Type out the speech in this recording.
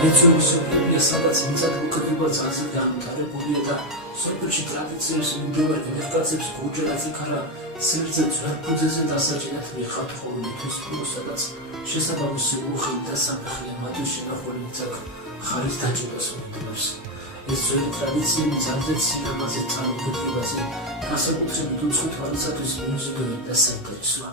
მეცნიერის სოფლიო სადაც მიწად უკეთება ძალზე განვითარებულია და სოფელში ტრადიციებს მიმდევარ ემერკაცებს გოჯერაც იქარა სივრცე ძვერფუძეზე დასაჭერად მიხართ ხოლმე მისთვის სადაც შესაბამისი უხილ და საფეხი მათი შენახული მიწակ ხარის დაჭერას მიმდევარს ეს ძველი ტრადიციები ძალზე სინამაზე წარმოქმნებაზე განსაკუთრებით უცხო თვალისათვის მიუძღველი და საინტერესოა